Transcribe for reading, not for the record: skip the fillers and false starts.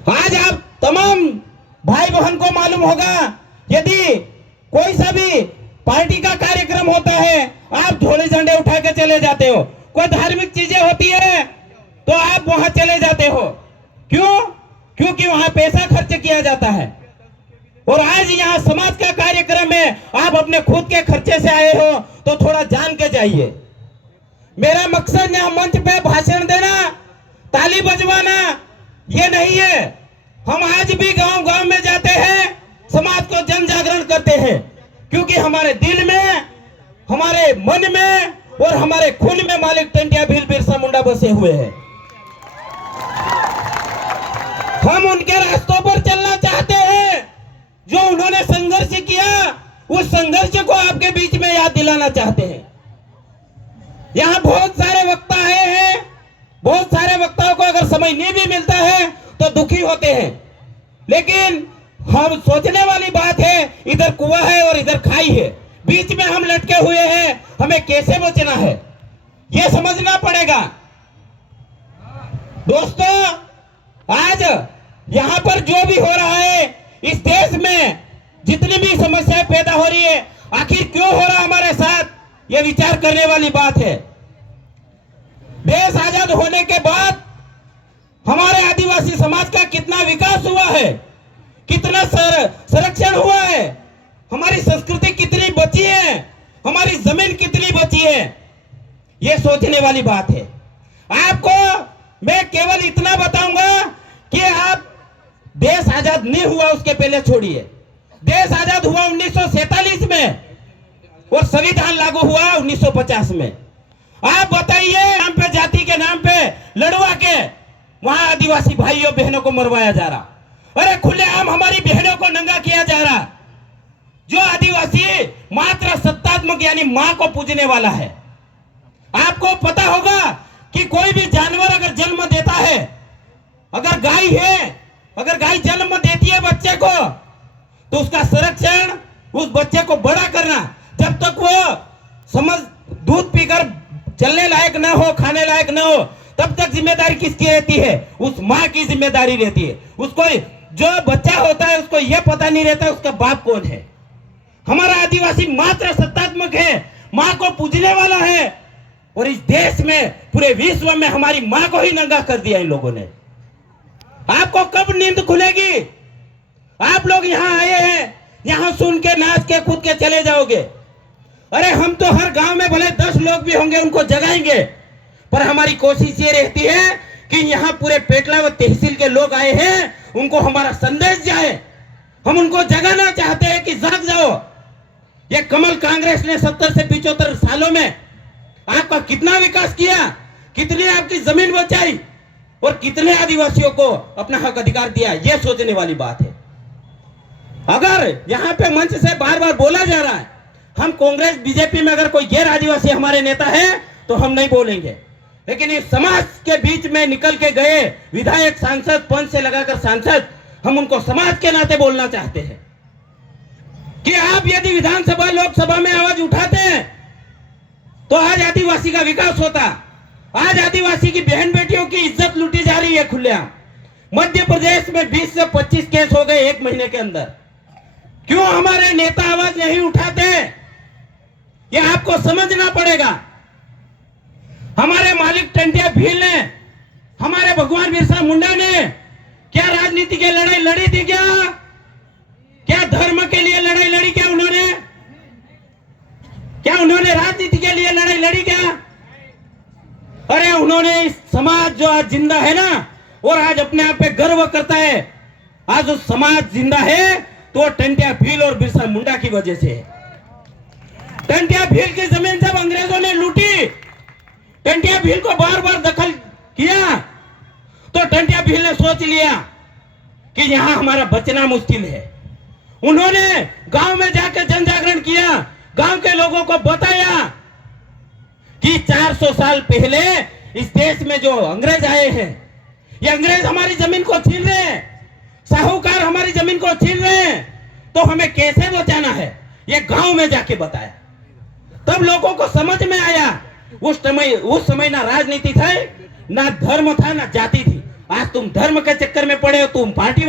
आज आप तमाम भाई बहन को मालूम होगा, यदि कोई सा भी पार्टी का कार्यक्रम होता है आप झोले झंडे उठा के चले जाते हो। कोई धार्मिक चीजें होती है तो आप वहां चले जाते हो। क्यों? क्योंकि वहां पैसा खर्च किया जाता है। और आज यहाँ समाज का कार्यक्रम है, आप अपने खुद के खर्चे से आए हो तो थोड़ा जान के जाइए। मेरा मकसद यहाँ मंच पे भाषण देना, ताली बजवाना ये नहीं है। हम आज भी गांव गांव में जाते हैं, समाज को जन जागरण करते हैं, क्योंकि हमारे दिल में, हमारे मन में और हमारे खून में मालिक टंटिया भील बिरसा मुंडा बसे हुए हैं। हम उनके रास्तों पर चलना चाहते हैं, जो उन्होंने संघर्ष किया उस संघर्ष को आपके बीच में याद दिलाना चाहते हैं। यहाँ बहुत सारे वक्ता आए हैं, बहुत सारे वक्ताओं को अगर समय नहीं भी मिलता है तो दुखी होते हैं, लेकिन हम सोचने वाली बात है, इधर कुआं है और इधर खाई है, बीच में हम लटके हुए हैं, हमें कैसे बचना है यह समझना पड़ेगा। दोस्तों, आज यहां पर जो भी हो रहा है, इस देश में जितनी भी समस्याएं पैदा हो रही है, आखिर क्यों हो रहा हमारे साथ, यह विचार करने वाली बात है। देश आजाद होने के बाद हमारे आदिवासी समाज का कितना विकास हुआ है, कितना संरक्षण हुआ है, हमारी संस्कृति कितनी बची है, हमारी जमीन कितनी बची है, यह सोचने वाली बात है। आपको मैं केवल इतना बताऊंगा कि आप देश आजाद नहीं हुआ उसके पहले छोड़िए। देश आजाद हुआ 1947 में और संविधान लागू हुआ 1950 में। आप बताइए, नाम पे, जाति के नाम पे लड़वा के वहां आदिवासी भाइयों बहनों को मरवाया जा रहा। अरे खुलेआम हमारी बहनों को नंगा किया जा रहा। जो आदिवासी मात्र सत्तात्मक यानी मां को पूजने वाला है। आपको पता होगा कि कोई भी जानवर अगर जन्म देता है, अगर गाय है, अगर गाय जन्म देती है बच्चे को, तो उसका संरक्षण, उस बच्चे को बड़ा करना, जब तक वो समझ दूध पीकर चलने लायक ना हो, खाने लायक ना हो, तब तक जिम्मेदारी किसकी रहती है? उस माँ की जिम्मेदारी रहती है। उसको जो बच्चा होता है उसको यह पता नहीं रहता उसका बाप कौन है। हमारा आदिवासी मात्र सत्तात्मक है, माँ को पूजने वाला है, और इस देश में, पूरे विश्व में हमारी माँ को ही नंगा कर दिया इन लोगों ने। आपको कब नींद खुलेगी? आप लोग यहाँ आए हैं, यहाँ सुन के, नाच के, कूद के चले जाओगे। अरे हम तो हर गांव में भले 10 लोग भी होंगे उनको जगाएंगे, पर हमारी कोशिश ये रहती है कि यहाँ पूरे पेटला व तहसील के लोग आए हैं, उनको हमारा संदेश जाए। हम उनको जगाना चाहते हैं कि जाग जाओ। ये कमल कांग्रेस ने 70 से 75 सालों में आपका कितना विकास किया, कितनी आपकी जमीन बचाई और कितने आदिवासियों को अपना हक अधिकार दिया, यह सोचने वाली बात है। अगर यहाँ पे मंच से बार बार बोला जा रहा है, हम कांग्रेस बीजेपी में अगर कोई गैर आदिवासी हमारे नेता है तो हम नहीं बोलेंगे, लेकिन इस समाज के बीच में निकल के गए विधायक, सांसद, पंच से लगाकर सांसद, हम उनको समाज के नाते बोलना चाहते हैं कि आप यदि विधानसभा, लोकसभा में आवाज उठाते हैं तो आज आदिवासी का विकास होता। आज आदिवासी की बहन बेटियों की इज्जत लूटी जा रही है खुलेआम। मध्य प्रदेश में 20 से 25 केस हो गए 1 महीने के अंदर। क्यों हमारे नेता आवाज नहीं उठाते? ये आपको समझना पड़ेगा। हमारे मालिक टंटिया भील ने, हमारे भगवान बिरसा मुंडा ने क्या राजनीति की लड़ाई लड़ी थी? क्या धर्म के लिए लड़ाई लड़ी? क्या उन्होंने राजनीति के लिए लड़ाई लड़ी? क्या अरे उन्होंने इस समाज जो आज जिंदा है ना, और आज अपने आप पे गर्व करता है, आज जो समाज जिंदा है तो टंटिया भील और बिरसा मुंडा की वजह से है। टंटिया भील की जमीन जब अंग्रेजों ने लूटी, टंटिया भील को बार बार दखल किया, तो टंटिया भील ने सोच लिया कि यहां हमारा बचना मुश्किल है। उन्होंने गांव में जाकर जन जागरण किया, गांव के लोगों को बताया कि 400 साल पहले इस देश में जो अंग्रेज आए हैं, ये अंग्रेज हमारी जमीन को छीन रहे हैं, साहूकार हमारी जमीन को छीन रहे हैं, तो हमें कैसे बचाना है, ये गांव में जाके बताया। तब लोगों को समझ में आया। उस समय ना राजनीति था, ना धर्म था, ना जाति थी। आज तुम धर्म के चक्कर में पड़े हो, तुम पार्टी